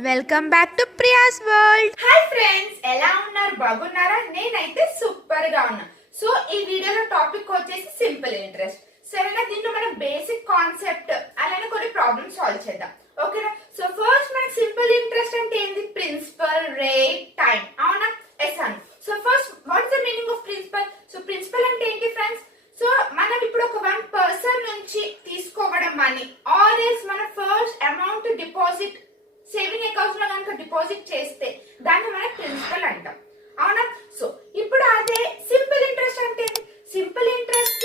Welcome back to Priya's world. Hi friends, ఎలా ఉన్నారు? బాగున్నారా? నేనైతే సూపర్ గా ఉన్నా. సో ఈ వీడియోలో టాపిక్ వచ్చేసి సింపుల్ ఇంట్రెస్ట్. సరేనా? దీంట్లో మనం బేసిక్ కాన్సెప్ట్ అలానే కొన్ని ప్రాబ్లమ్స్ సాల్వ్ చేద్దాం. ఓకేనా? సో ఫస్ట్ మనకి సింపుల్ ఇంట్రెస్ట్ అంటే ఏంది? Principal, rate, time. అవునా? ఎస్ అను. So first what is the meaning of principal? So principal అంటే ఏంటి ఫ్రెండ్స్? సో మనం ఇప్పుడు ఒక 1 పర్సన్ నుంచి తీసుకోవడం మనీ ఆర్ ఎల్స్ మన first amount deposit saving accounts లో కనుక డిపాజిట్ చేస్తే దాన్ని మనం ప్రిన్సిపల్ అంటాం. అవునా? సో ఇప్పుడు అదే సింపుల్ ఇంట్రెస్ట్ అంటే సింపుల్ ఇంట్రెస్ట్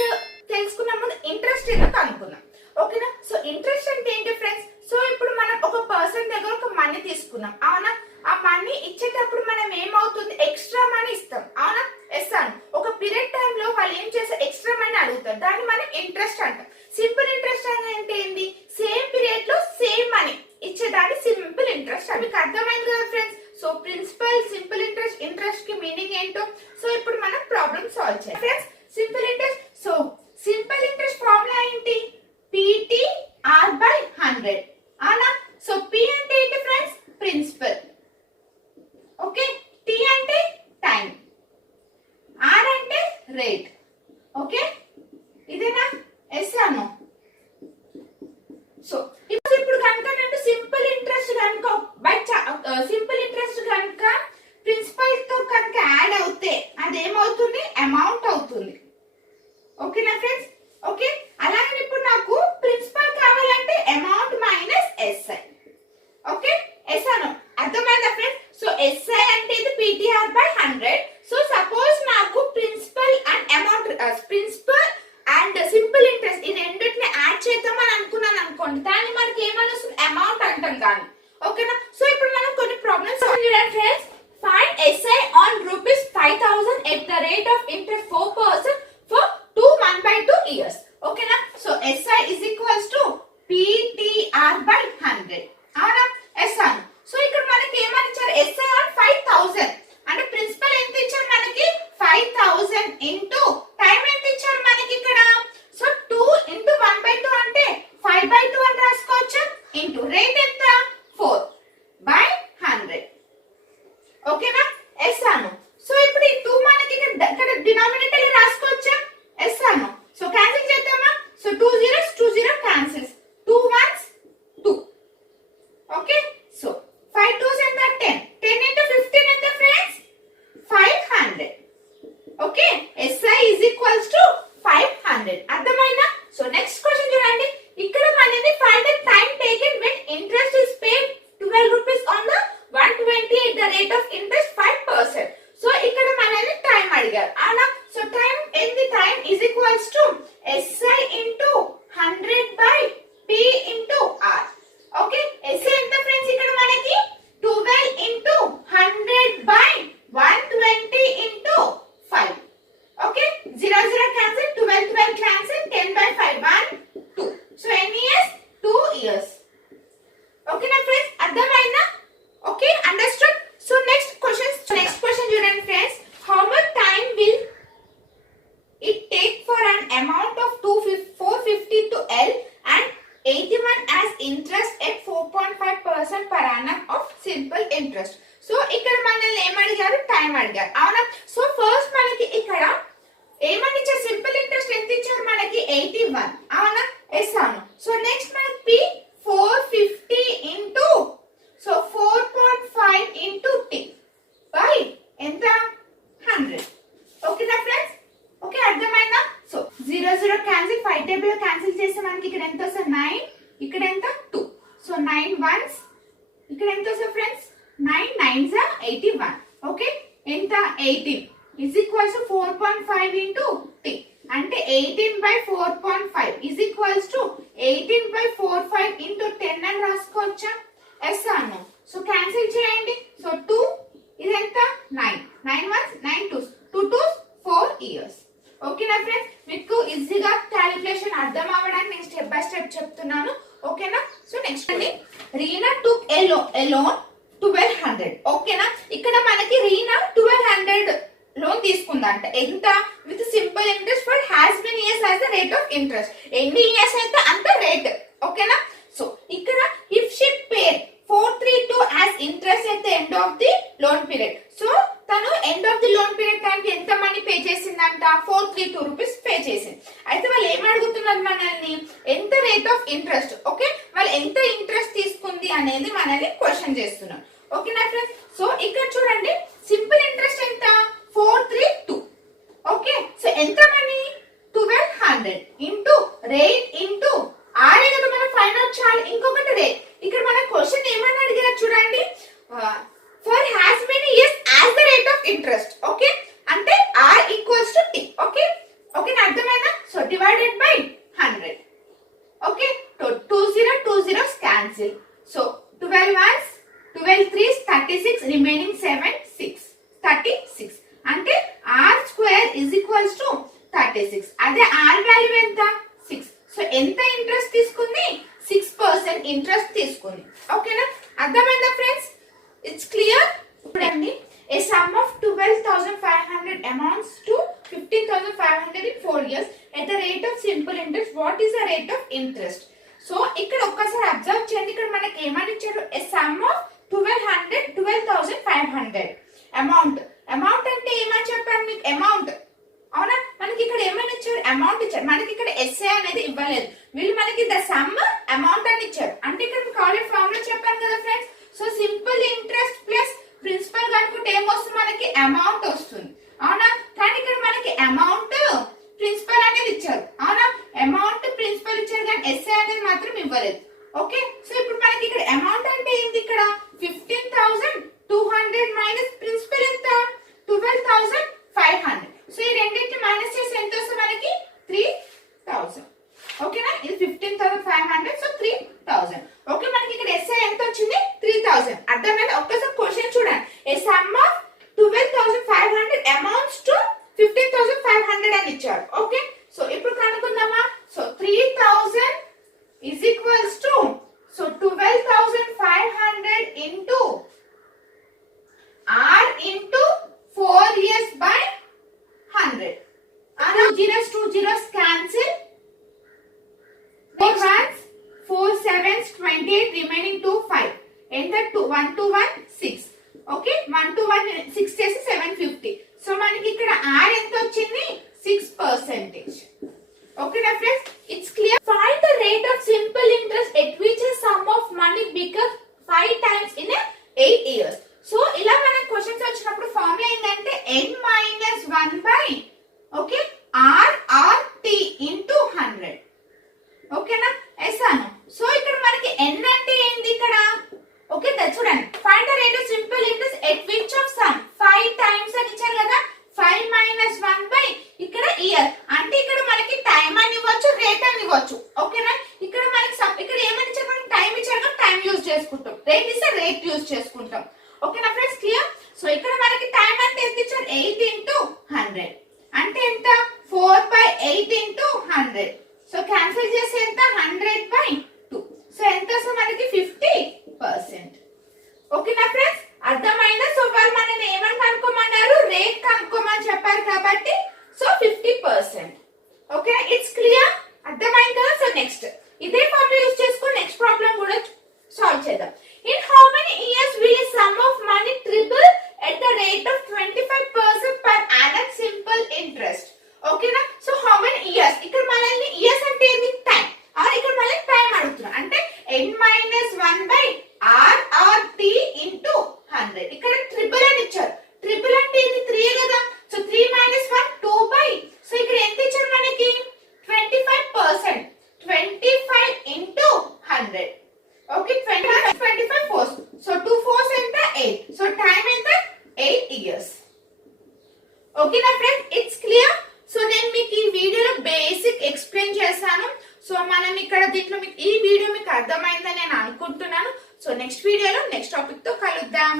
తెలుసుకున్న ముందు ఇంట్రెస్ట్ ఏదో కనుక్కున్నాం. ఓకేనా? సో ఇంట్రెస్ట్ అంటే ఏంటి ఫ్రెండ్స్? సో ఇప్పుడు మనం ఒక పర్సన్ దగ్గర ఒక మనీ తీసుకున్నాం. అవునా? ఆ మనీ ఇచ్చేటప్పుడు మనం ఏమవుతుంది? ఎక్స్ట్రా మనీ ఇస్తాం. అవునా? ఎస్ అను. ఒక పీరియడ్ టైమ్ లో వాళ్ళు ఏం చేస్తారు? ఎక్స్ట్రా మనీ అడుగుతారు. దాన్ని మనం ఇంట్రెస్ట్ అంటాం. సింపుల్ ఇంట్రెస్ట్ అంటే ఏంటి? సేమ్ పీరియడ్ లో సేమ్ మనీ ఇచ్చేదాన్ని సింపుల్ ఇంట్రెస్ట్. మీకు అర్థమైంది కదా friends? So principal, simple interest, interest కి మీనింగ్ ఏంటో సో ఇప్పుడు మనం ప్రాబ్లమ్ సాల్వ్ చేయాలి friends. Simple interest. So simple interest formula ఏంటి? PTR/100. అవునా? సో P అంటే ఏంటి ఫ్రెండ్స్? ప్రిన్సిపల్. ఓకే. T అంటే టైం, R అంటే రేట్. ఓకే, ఇదేనా? ఎస్ అను. సో ఇప్పుడు కనుక నేను సింపుల్ ఇంట్రెస్ట్ కనుక సింపుల్ ఇంట్రెస్ట్ కనుక ప్రిన్సిపల్ తో కనుక యాడ్ అవుతే అదేమవుతుంది? అమౌంట్ అవుతుంది. ఓకేనా ఫ్రెండ్స్? ఓకే. అలాగే ఇప్పుడు నాకు ప్రిన్సిపల్ కావాలంటే amount minus SI. Okay, yes అను. అర్థమైందా ఫ్రెండ్స్? సో ఎస్ఐ అంటే ఇది PTR/100. సో సపోజ్ నాకు principal and amount, principal and simple interest ఈ రెండింటిని యాడ్ చేద్దామని అనుకున్నాను అనుకోండి, దాన్ని మనకి ఏమని వస్తుంది? అమౌంట్ అంటాం కానీ. ఓకేనా? సో ఇప్పుడు మనం కొన్ని ప్రాబ్లమ్స్ చూడండి friends. Find SI on ₹5,000 at the rate of interest 4% for 1/2 years. ఓకేనా? So SI is equals to PTR/100. అవునా? ఎస్ అను. సో ఇక్కడ మనకి ఏమని ఇచ్చారు? ఎస్ఐ ఆన్ 5,000 అంటే ప్రిన్సిపల్ ఎంత ఇచ్చారు మనకి? 5,000 ఇంటూ టైం ఎంత ఇచ్చారు మనకి ఇక్కడ? సో 2 ఇంటూ 1/2 అంటే 5/2 అని రాసుకోవచ్చు. ఇంటూ రేట్ ఎంత? 4/100. ఓకేనా? ఎస్ అను. సో ఇప్పుడు ఈ 2 మనకి ఇక్కడ డినామినేటర్ లో రాసుకోవచ్చా? ఎస్ అను. సో క్యాన్సిల్ చేద్దామా? So 2 zeros 2 0 cancels. 2 ones 2. Okay. So 5 2s ఎంత? 10. 10 into 15 ఎంత friends? 500. Okay. SI is equals to 500. అర్థమైందా? సో నెక్స్ట్ క్వశ్చన్ చూడండి. ఇక్కడ మనది find the time taken when interest is paid 12 rupees on the 120 at the rate of interest 5%. So ఇక్కడ మనది time అడిగారు. అవునా? సో టైం ఏంది? Time is equals to SI into 100/P into R. Okay. SI ఎంత friends? ఇక్కడ మనకి 12 into 100/120 into 5. Okay. 0 0 cancel, 12 12 cancel, 10/5 1 2. So ఎన్ని years? 2 years. ఓకేనా ఫ్రెండ్స్? అర్థమైందా? Okay, understood. So next question చూడండి friends. How much time will it take for an amount of 450 to L and 81 as interest at 4.5% per annum of simple interest. So ఇక్కడ మనల్ని ఏమడిగారు? Time అడిగారు. అవునా? So first మనకి ఇక్కడ ఏమని ఇచ్చారు? Simple interest ఎంత ఇచ్చారు మనకి? 81. అవునా? ఎస్ అవును. సో నెక్స్ట్ మనకి P 450 into so 4.5 into T by ఎంత? 100. ఓకేనా ఫ్రెండ్స్? ఓకే, అర్థమైందా? సో 0 0 క్యాన్సిల్, 5 టేబుల్ క్యాన్సిల్ చేస్తే మనకి ఇక్కడ ఎంత వస్తుంది? 9. ఇక్కడ ఎంత? 2. సో 9 ones ఇక్కడ ఎంత వస్తుంది ఫ్రెండ్స్? 9 9s 81. ఓకే, ఎంత? 18 is equals to 4.5 into T అంటే 18/4.5 is equals to 18/45 into 10 అని రాసుకోవచ్చా? ఎస్ అను. సో క్యాన్సిల్ చేయండి. సో 2 ఇది ఎంత? 9 9 ones 9 2s 2 2s 4 years. ఓకేనా ఫ్రెండ్స్? మీకు ఈజీగా క్యాలిక్యులేషన్ అర్థం అవ్వడానికి నేను స్టెప్ బై స్టెప్ చెప్తున్నాను. ఓకేనా? సో నెక్స్ట్ అండి, రీనా టుక్ ఏ లోన్ 1200. ఓకేనా? ఇక్కడ మనకి రీనా 1200 లోన్ తీసుకుందంట. ఎంత? With simple interest for has been years as the rate of interest. ఎన్ని ఇయర్స్ అయితే అంత రేట్. ఓకేనా? సో ఇక్కడ if she paid 432 as period. So తను end of the loan period టైంకి ఎంత మనీ పే చేసిందంట, 432 రూపీస్ పే చేసింది. అయితే వాళ్ళు ఏం అడుగుతున్నారు మనల్ని, ఎంత రేట్ ఆఫ్ ఇంట్రెస్ట్, ఓకే, వాళ్ళు ఎంత ఇంట్రెస్ట్ తీసుకుంది అనేది మనల్ని క్వశ్చన్ చేస్తున్నారు. ఓకేనా ఫ్రెండ్స్. సో ఇక్కడ చూడండి, సింపుల్ ఇంట్రెస్ట్ ఎంత, 432. ఓకే, సో ఎంత మనీ, 1200 ఇంటూ రేట్ ఇంటూ ఆరే కదా మనం ఫైండ్ అవుట్ చేయాలి. ఇంకొకటి రేట్. ఇక్కడ మన క్వశ్చన్ ఏమని అడిగారు చూడండి, for has many years as the rate of interest. Okay, అంటే R equals to T. Okay, okay అర్థమైనా. So divided by 100. Okay, 20 cancel. So 12 ones 12 3s 36, remaining 7 6 36. అంటే R square is equals to 36. అదే are value ఎంత, 6. So ఎంత interest తీసుకుంది, 6% interest తీసుకుంది. ఓకేనా, అర్థమైందా ఫ్రెండ్స్? It's clear. చూడండి, a sum of 12,500 amounts to 15,500 in 4 years at the rate of simple interest. What is the rate of interest? So ఇక్కడ ఒక్కసారి అబ్జర్వ్ చేయండి, ఇక్కడ మనకి ఏమని ఇచ్చారు, a sum of 12,500 amount. Amount అంటే ఏమని చెప్పాను మీకు, అమౌంట్. అవునా, మనకి ఇక్కడ ఏమని ఇచ్చారు, అమౌంట్ ఇచ్చారు. మనకి ఇక్కడ ఎస్ఏ అనేది ఇవ్వలేదు, వీళ్ళు మనకి ద సమ్ అమౌంట్ అని ఇచ్చారు. అంటే ఇక్కడ మీకు ఆల్రెడీ ఫార్ములా చెప్పాను కదా friends. So simple interest plus principal కనుకుంటే ఏమొస్తుంది, మనకి అమౌంట్ వస్తుంది. అవునా, కానీ ఇక్కడ మనకి అమౌంట్ ప్రిన్సిపల్ అనేది ఇచ్చారు. అవునా, అమౌంట్ ప్రిన్సిపల్ ఇచ్చారు కానీ ఎస్ఏ అనేది మాత్రం ఇవ్వలేదు. ఓకే, సో ఇప్పుడు మనకి ఇక్కడ అమౌంట్ అంటే ఏంటి, ఇక్కడ 15,200 మైనస్ ప్రిన్సిపల్ ఎంత, 12,500. సో ఈ రెండింటిని మైనస్ చేసి ఎంత వస్తుంది మనకి, 3,000. ఓకేనా, ఇది 15,500, సో 3,000. ఓకే, మనకి ఇక్కడ ఎస్ఐ ఎంత వచ్చింది, 3,000. అర్థమైంది? ఒక్కసారి క్వశ్చన్ చూడండి, ఏ సమ్ ఆఫ్ 12,500 అమౌంట్స్ టు 15,500 అని ఇచ్చారు. ఓకే, సో ఇప్పుడు కనుక్కుందామా. So 3,000 is equals to, so 12,500 into R into 4 years by 100. 2 zeros cancel. 4 ones 4 sevens 28, remaining 2 5. Enter 1 to 1 6. Okay, 1 to 1 6 చేసి 750. సో మనకి ఇక్కడ R ఎంత వచ్చింది, 6%. ఓకేనా friends, it's clear. Find the rate of simple interest at which some of money become 5 times in 8 years. So ఇలా మనకి questions వచ్చినప్పుడు formula ఏంటంటే n-1 ఓకే r/t into 100. ఓకేనా, ఎసాను. సో ఇక్కడ మనకి n అంటే ఏంది ఇక్కడ, ఓకే చూడండి, find the rate of simple interest at which of some 5 times అని ఇచ్చారు కదా. 5 - 1 ఇక్కడ ఇయర్, అంటే ఇక్కడ మనకి టైం అని ఇవ్వచ్చు, రేట్ అని ఇవ్వచ్చు. ఓకేనా, ఇక్కడ మనకి ఇక్కడ ఏమని ఇచ్చారు, మనకి టైం ఇచ్చారు కదా, టైం యూజ్ చేసుకుంటాం, రేట్ ఇస్తే రేట్ యూజ్ చేసుకుంటాం. ఓకేనా ఫ్రెండ్స్, క్లియర్. సో ఇక్కడ మనకి టైం అంటే ఎంత ఇచ్చారు, 8 into 100 అంటే ఎంత, 4/8 into 100. సో క్యాన్సిల్ చేసి ఎంత, 100/2. సో ఎంత వస్తుంది మనకి, 50%. ఓకేనా ఫ్రెండ్స్, అర్థమైందా? సో వాళ్ళు మనల్ని ఏమని కనుక్కోమన్నారు, రేట్ కనుక్కోమని చెప్పారు కాబట్టి సో 50%. ఓకే, ఇట్స్ క్లియర్, అర్థమైంది కదా. సో నెక్స్ట్ ఇదే ఫార్ములా యూస్ చేసుకొని నెక్స్ట్ ప్రాబ్లం కూడా సాల్వ్ చేద్దాం. In how many years will a some of money triple at the rate of 25% per annum simple interest. ఓకేనా, సో హౌ మెనీ ఇయర్స్, ఇక్కడ మనల్ని years అంటే ఏంది, టైం. ఇక్కడ మళ్ళీ టైం అడుగుతున్నా, అంటే n-1 r/t into 100. ఇక్కడ ట్రిపుల్ అని ఇచ్చారు. ట్రిపుల్ అంటే ఇది 3 కదా. సో 3 - 1 2/. సో ఇక్కడ ఎంత ఇచ్చారు మనకి, 25%. 25 into 100. ఓకే, 25 4. సో 2 4s ఎంత, 8. సో టైం ఎంత, 8 years. ఓకేనా ఫ్రెండ్స్, ఇట్స్ క్లియర్. సో నేను మీకు ఈ వీడియోలో బేసిక్ ఎక్స్ప్లెయిన్ చేశాను. సో మనం ఇక్కడ దీంట్లో మీకు ఈ వీడియో మీకు అర్థమైందని నేను అనుకుంటున్నాను. సో నెక్స్ట్ వీడియోలో నెక్స్ట్ టాపిక్ తో కలుద్దాం.